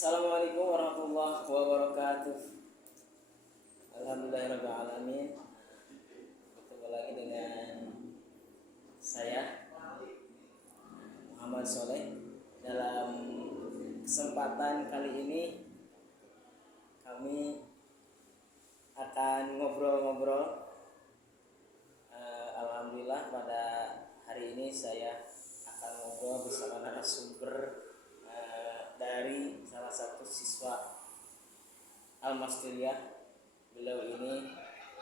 Assalamualaikum warahmatullahi wabarakatuh. Alhamdulillahirrahmanirrahim. Ketemu lagi dengan saya Muhammad Soleh. Dalam kesempatan kali ini kami akan ngobrol-ngobrol. Alhamdulillah pada hari ini saya akan ngobrol bersama narasumber dari salah satu siswa Al-Masturiah. Beliau ini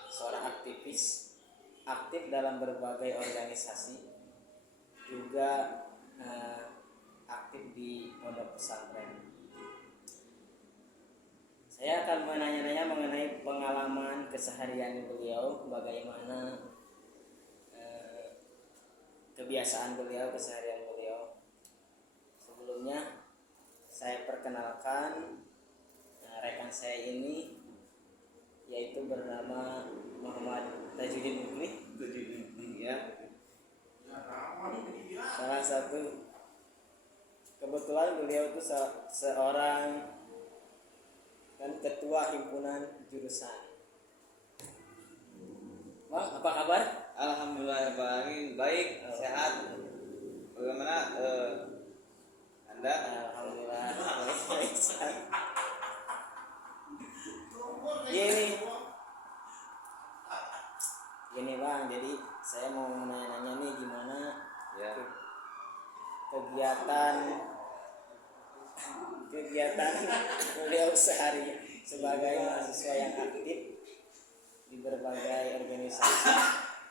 seorang aktivis, aktif dalam berbagai organisasi, juga aktif di pondok pesantren. Saya akan menanya-nanya mengenai pengalaman keseharian beliau, bagaimana kebiasaan beliau, keseharian beliau. Sebelumnya saya perkenalkan rekan saya ini, yaitu bernama Muhammad Tajuddin Mukli. Ya. Salah satu, kebetulan beliau itu seorang dan ketua himpunan jurusan. Bang, apa kabar? Alhamdulillah baik, sehat. Bagaimana Anda? Alhamdulillah baik. Gini Bang, jadi saya mau nanya-nanya nih gimana Ya. kegiatan beliau sehari sebagai mahasiswa yang aktif di berbagai organisasi.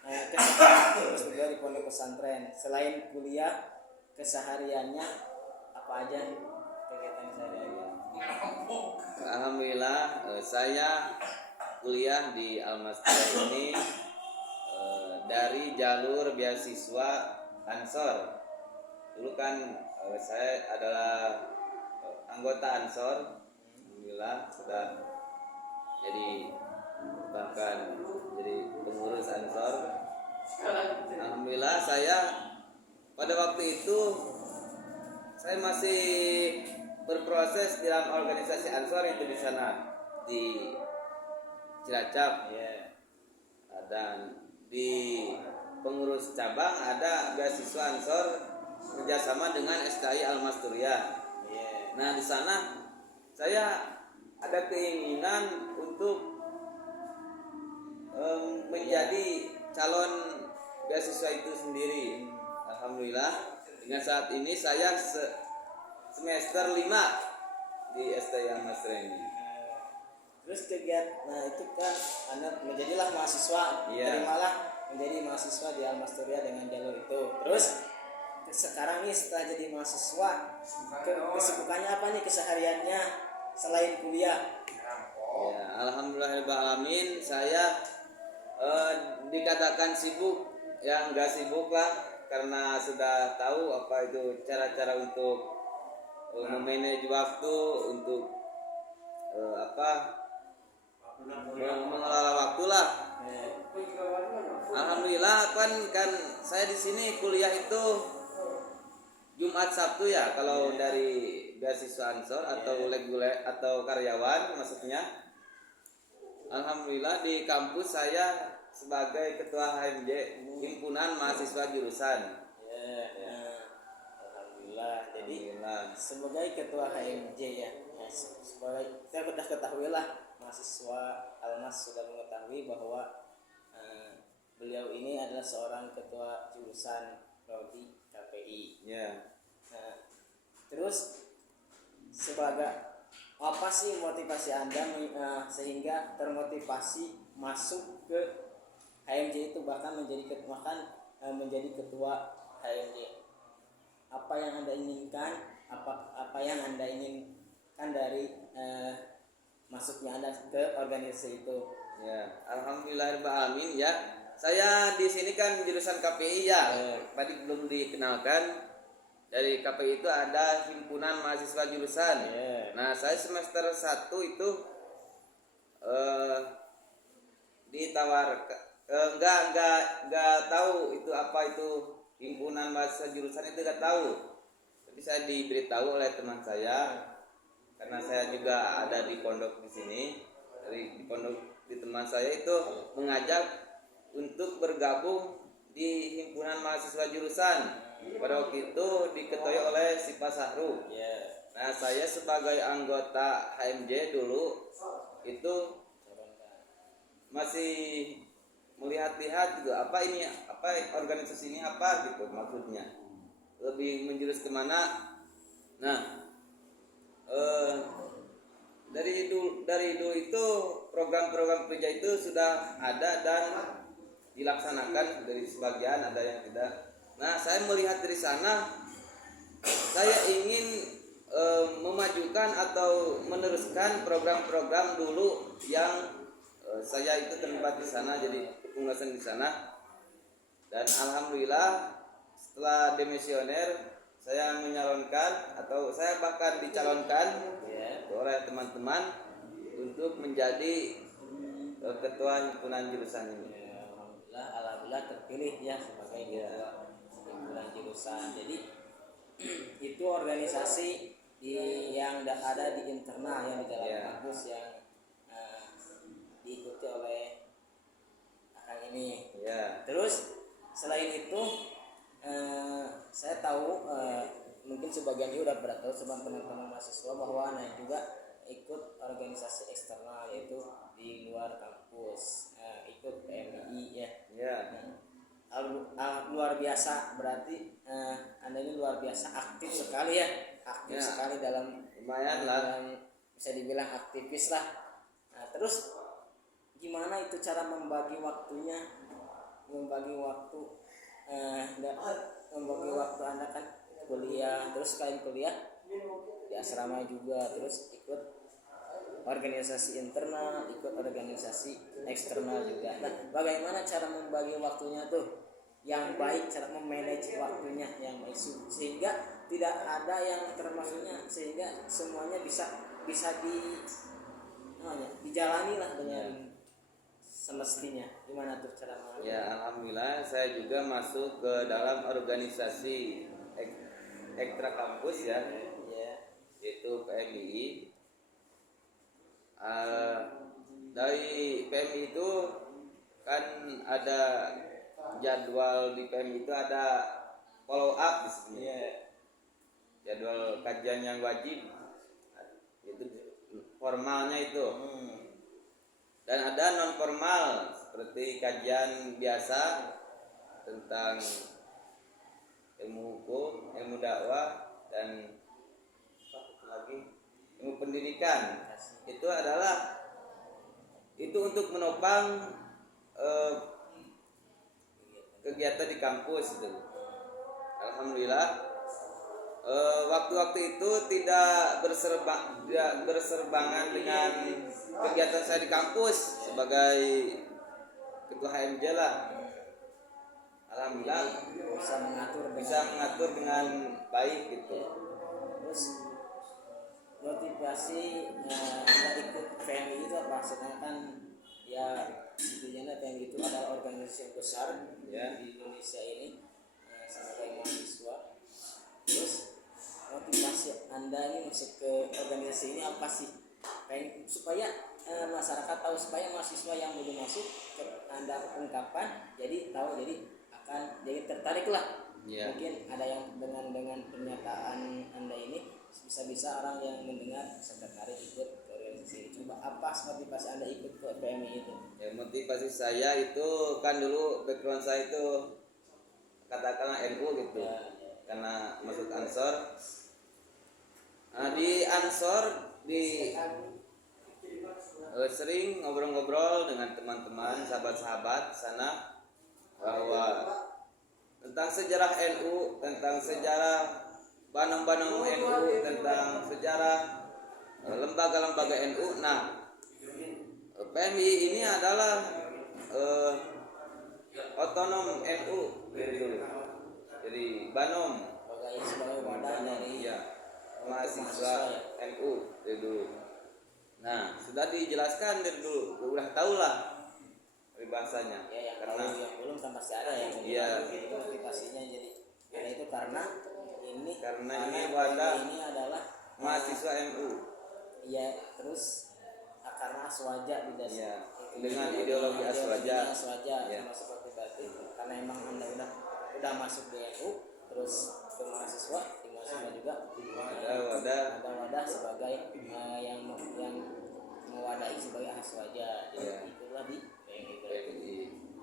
Terus juga di pondok pesantren. Selain kuliah, kesehariannya apa aja kegiatan sehari-hari? Alhamdulillah saya kuliah di Al-Masturiah ini dari jalur beasiswa Ansor. Dulu kan saya adalah anggota Ansor. Alhamdulillah sudah bahkan jadi pengurus Ansor. Alhamdulillah saya pada waktu itu saya masih berproses dalam organisasi Ansor itu di sana di Cilacap, dan di pengurus cabang ada beasiswa Ansor kerjasama dengan SKI Al-Masturiah. Nah di sana saya ada keinginan untuk menjadi calon beasiswa itu sendiri. Alhamdulillah dengan saat ini saya semester 5 di SKI Al-Masturiah ini. Terus kegiatan, nah itu kan Anda menjadilah mahasiswa, terimalah menjadi mahasiswa di Al-Masturiah dengan jalur itu. Terus sekarang nih setelah jadi mahasiswa, kesibukannya apa nih kesehariannya selain kuliah? Ya, alhamdulillahirrahmanirrahim. Saya dikatakan sibuk, ya enggak sibuk lah, karena sudah tahu apa itu cara-cara untuk memanage waktu, untuk mengelola waktu lah. Alhamdulillah kan saya di sini kuliah itu Jumat Sabtu ya, kalau dari beasiswa Ansor atau reguler atau karyawan maksudnya. Alhamdulillah di kampus saya sebagai ketua HMJ, himpunan mahasiswa jurusan. Alhamdulillah. Jadi sebagai ketua HMJ ya, sebagai kita sudah ketahui lah, mahasiswa Almas sudah mengetahui bahwa beliau ini adalah seorang ketua jurusan prodi KPI. Nah, terus sebagai apa sih motivasi Anda sehingga termotivasi masuk ke HMJ itu, bahkan menjadi ketua HMJ? Apa yang Anda inginkan? Apa yang Anda inginkan dari masuknya Anda ke organisasi itu? Ya, alhamdulillahirrahmanirrahim ya. Saya di sini kan jurusan KPI ya. Tadi belum dikenalkan. Dari KPI itu ada himpunan mahasiswa jurusan. Nah, saya semester 1 itu enggak tahu itu apa itu himpunan mahasiswa jurusan, itu enggak tahu. Tapi saya diberitahu oleh teman saya karena saya juga ada di pondok di sini. Di pondok di teman saya itu mengajak untuk bergabung di himpunan mahasiswa jurusan. Pada waktu itu diketuai oleh si Pak Sahru. Nah, saya sebagai anggota HMJ dulu itu masih melihat-lihat gitu, apa ini, apa organisasi ini, apa gitu maksudnya, lebih menjurus kemana. Nah, dari dulu itu program-program kerja itu sudah ada dan dilaksanakan, dari sebagian ada yang tidak. Nah, saya melihat dari sana, saya ingin memajukan atau meneruskan program-program dulu yang saya itu terlibat di sana, jadi kepengurusan di sana. Dan alhamdulillah setelah demisioner saya menyalonkan, atau saya bahkan dicalonkan oleh teman-teman untuk menjadi ketua himpunan jurusan ini. Alhamdulillah terpilih ya sebagai ketua himpunan jurusan. Jadi itu organisasi yang ada di internal, yang di dalam kampus, yang diikuti oleh akang ini. Terus selain itu saya tahu mungkin sebagian juga udah pernah tahu teman-teman mahasiswa bahwa Anda juga ikut organisasi eksternal, yaitu di luar kampus, ikut PMI ya. Luar biasa, berarti Anda ini luar biasa aktif sekali ya, sekali dalam, lumayan lah, bisa dibilang aktivis lah. Nah, terus gimana itu cara membagi waktunya, membagi waktu Anda kan kuliah, terus selain kuliah di asrama juga, terus ikut organisasi internal, ikut organisasi eksternal juga. Nah, bagaimana cara membagi waktunya tuh yang baik, cara memanage waktunya yang baik sehingga tidak ada yang termasuknya, sehingga semuanya bisa dijalani lah dengan semestinya. Gimana tuh cara mengatur? Ya, alhamdulillah saya juga masuk ke dalam organisasi ekstra kampus ya, yaitu PMI. Dari PMI itu kan ada jadwal, di PMI itu ada follow up di sini. Jadwal kajian yang wajib itu formalnya itu. Dan ada non formal seperti kajian biasa tentang ilmu hukum, ilmu dakwah, dan ilmu pendidikan. Itu untuk menopang kegiatan di kampus itu. Alhamdulillah waktu-waktu itu tidak berserbangan dengan kegiatan saya di kampus sebagai ketua HMJ lah. Alhamdulillah bisa mengatur dengan baik gitu. Terus motivasi Anda ikut PMI itu apa? Sedangkan ya intinya PMI itu adalah organisasi yang besar di Indonesia ini, sebagai mahasiswa. Terus motivasi Anda ini masuk ke organisasi ini apa sih? Supaya masyarakat tahu, supaya mahasiswa yang belum masuk Anda ungkapkan, jadi tahu, jadi tertarik lah. Mungkin ada yang dengan pernyataan Anda ini bisa orang yang mendengar bisa tertarik ikut ke organisasi ini. Coba apa motivasi Anda ikut ke PMI itu? Ya, motivasi saya itu kan dulu background saya itu katakanlah NU gitu. Karena masuk Ansor. Nah, di Ansor sering ngobrol-ngobrol dengan teman-teman, sahabat-sahabat sana, bahwa tentang sejarah NU, tentang sejarah banang-banang NU, tentang sejarah lembaga-lembaga NU. Nah, PMI ini adalah otonom NU dulu. Jadi Banom sebagai wadah dari mahasiswa NU dari dulu. Nah, sudah dijelaskan dari dulu, udah tahu lah bahasanya. Karena yang belum kan pasti ada yang itu motivasinya, jadi itu karena ini wadah ini adalah mahasiswa NU. ya terus karena aswaja Iya, dengan ideologi aswaja. Iya. sama seperti tadi karena emang anda udah masuk di NU terus ke mahasiswa di mahasiswa juga Ada wadah sebagai yang mewadahi sebagai aswaja jadi Iya. itulah di PMI berarti. PMI.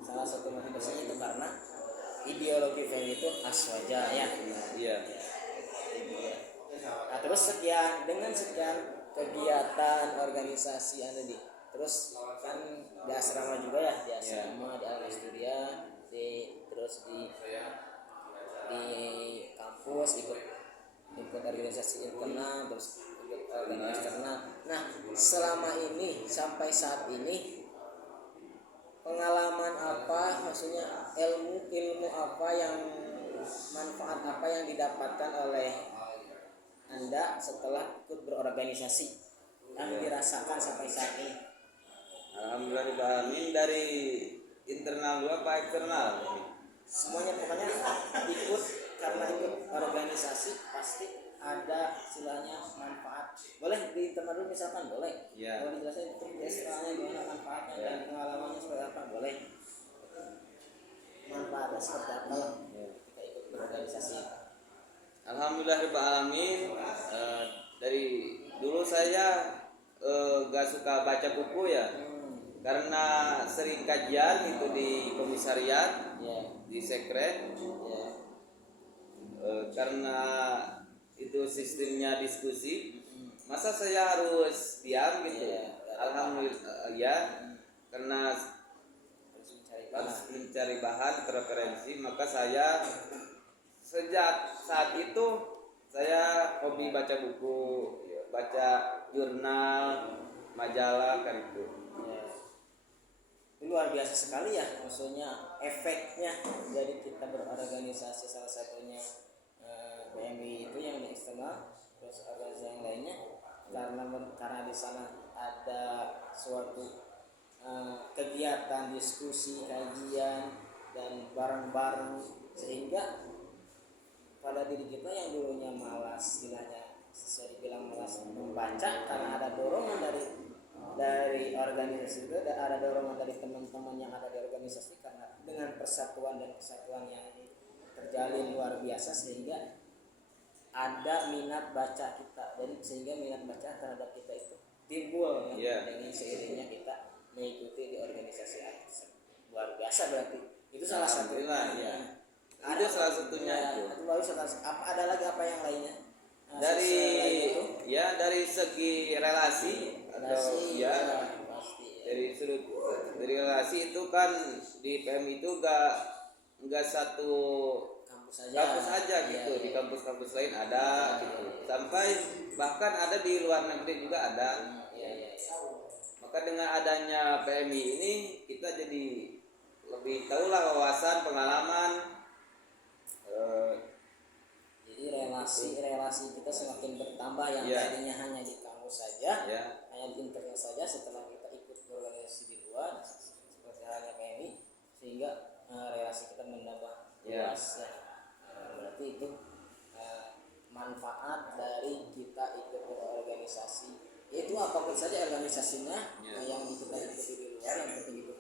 Salah satu motivasinya itu karena ideologi PMI itu aswaja ya. Iya. Nah terus dengan sekian kegiatan organisasi Anda di terus kan di asrama juga ya di asrama di Al-Masturia terus di kampus ikut organisasi internal terus ikut organisasi eksternal. Nah selama ini sampai saat ini pengalaman apa maksudnya ilmu apa yang manfaat apa yang didapatkan oleh Anda setelah ikut berorganisasi yang dirasakan sampai saat ini? Alhamdulillah dari internal dulu apa eksternal? Semuanya pokoknya ikut karena ikut organisasi pasti ada istilahnya manfaat. Boleh di internal dulu misalkan boleh. Ya. Kalau dijelasin itu istilahnya gimana manfaatnya dan pengalamannya seperti apa boleh. Manfaatnya seperti apa ketika ikut berorganisasi? Alhamdulillahirrahmanirrahim. Dari dulu saya gak suka baca buku ya, karena sering kajian itu di komisariat, di sekret, karena itu sistemnya diskusi. Masa saya harus diam gitu? Alhamdulillah ya, karena harus mencari bahan referensi, maka saya sejak saat itu saya hobi baca buku, baca jurnal, majalah kan itu. Itu luar biasa sekali ya, maksudnya efeknya dari kita berorganisasi salah satunya PMI itu yang di eksternal, terus organisasi yang lainnya karena di sana ada suatu kegiatan diskusi, kajian dan bareng-bareng sehingga pada diri kita yang dulunya malas, istilahnya sesuai dibilang malas membaca karena ada dorongan dari organisasi itu, ada dorongan dari teman-teman yang ada di organisasi karena dengan persatuan dan kesatuan yang terjalin luar biasa sehingga ada minat baca kita dan sehingga minat baca terhadap kita itu timbul dengan seiringnya kita mengikuti di organisasi luar biasa berarti itu salah satunya ya. Itu salah satunya itu baru apa ada lagi apa yang lainnya dari segi relasi atau pasti, dari sudut dari relasi itu kan di PM itu enggak satu kampus saja gitu. Di kampus-kampus lain ada gitu, sampai bahkan ada di luar negeri juga ada. Maka dengan adanya PMI ini kita jadi lebih tahulah wawasan, pengalaman. Jadi relasi kita semakin bertambah yang tadinya hanya di kampus saja, hanya di internet saja. Setelah kita ikut berorganisasi di luar seperti halnya PMI, sehingga relasi kita menambah luas. Berarti itu manfaat dari kita ikut berorganisasi. Itu apapun saja organisasinya yang kita ikuti di luar, yang penting itu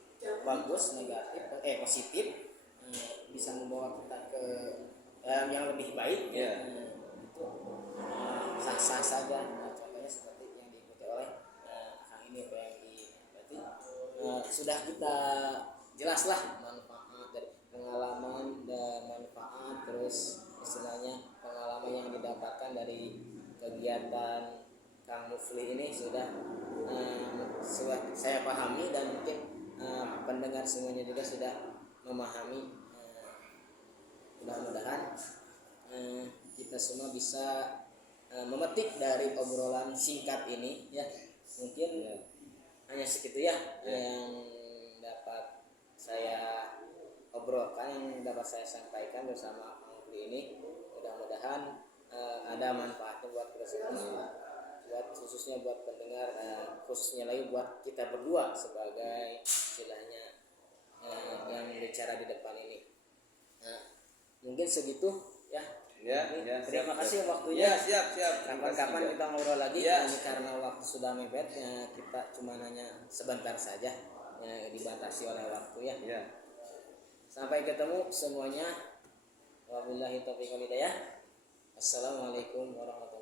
bagus, negatif, positif, bisa membawa kita ke yang lebih baik itu sah-sah saja. Contohnya seperti yang diikuti oleh Kang ini PMI. Berarti sudah kita jelaslah manfaat dari pengalaman dan manfaat, terus istilahnya pengalaman yang didapatkan dari kegiatan Kang Mufli ini sudah saya pahami dan mungkin pendengar semuanya juga sudah memahami. Mudah-mudahan kita semua bisa memetik dari obrolan singkat ini ya. Mungkin hanya segitu ya yang dapat saya obrolkan, yang dapat saya sampaikan bersama Kang Mufli ini. Mudah-mudahan ada manfaatnya buat kita semua, khususnya buat pendengar, khususnya lagi buat kita berdua sebagai istilahnya yang bicara di depan ini. Mungkin segitu ya Ya, Terima siap, kasih siap. waktunya. Ya, siap. Terima kasih Kapan-kapan juga. kita ngobrol lagi. Ya. Ini karena waktu sudah mepet ya, kita cuma hanya sebentar saja ya, dibatasi oleh waktu ya. Ya. Sampai ketemu semuanya. Wabillahi taufiq wal hidayah. Assalamualaikum warahmatullahi wabarakatuh.